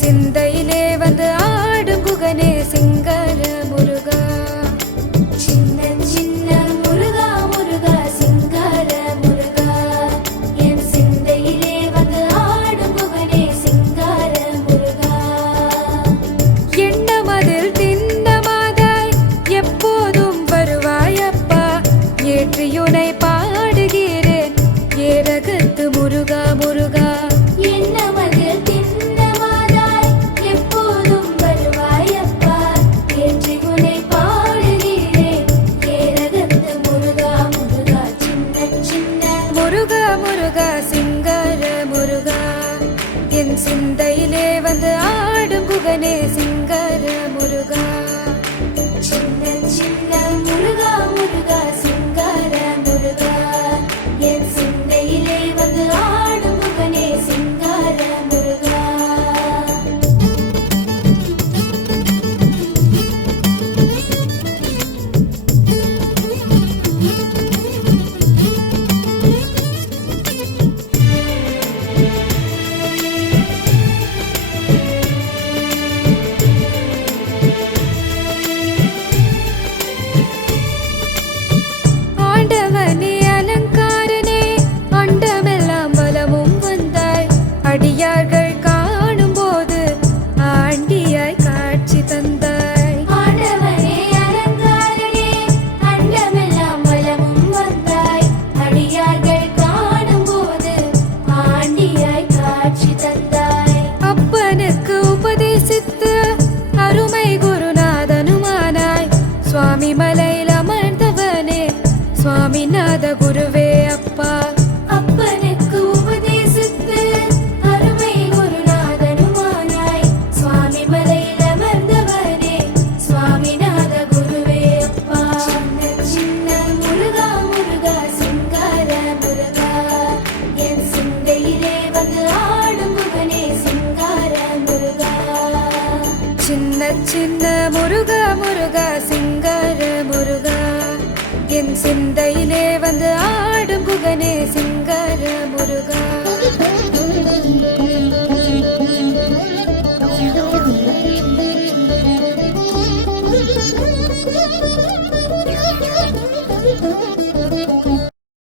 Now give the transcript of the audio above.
சிந்தையிலே வந்து ஆடும் குகனே சிங்கார முருகா. சின்ன சின்ன முருகா முருகா சிங்கார முருகா, என் சிந்தையிலே வந்து ஆடும் குகனே சிங்கார முருகா. எண்ணமதில் திண்ணமாதாய் எப்போதும் வருவாயப்பா, ஏற்றியுனை பாடுகிறேன் ஏரகத்து முருகா முருகா. முருகா முருகா சிங்கார முருகா, என் சிந்தையிலே வந்து ஆடும் குகனே சிங்கார முருகா. சின்ன சின்ன முருகா முருகா சிங்கார முருகா, என் சிந்தையிலே வந்து ஆடும் குகனே சிங்கார முருகா. ஆண்டவனே அலங்காரனே அண்டமெல்லாம் பலமும் வந்தாய், அடியார்கள் காணும் போது ஆண்டியாய் காட்சி தந்தாய். ஆண்டவனே அலங்காரனே அண்டமெல்லாம் பலமும் வந்தாய், அடியார்கள் காணும் போது ஆண்டியாய் காட்சி தந்தாய். அப்பனுக்கு உபதேசித்து அருமை குருநாதனுமானாய், சுவாமி மலையில் அமர்ந்தவனே சுவாமிநாத குருவே அப்பா. அப்பனுக்கு உபதேசித்து அருமை குருநாதனுமானாய், சுவாமி மலையில் அமர்ந்தவனே சுவாமிநாத குருவே அப்பா. சின்ன சின்ன முருகா முருகா சிங்கார முருகா, என் சிந்தையிலே வந்து ஆடும் குகனே சிங்கார முருகா. சின்ன சின்ன முருகா முருகா சிங்கார முருகா, என் சிந்தையிலே வந்து ஆடும் குகனே சிங்கார முருகா.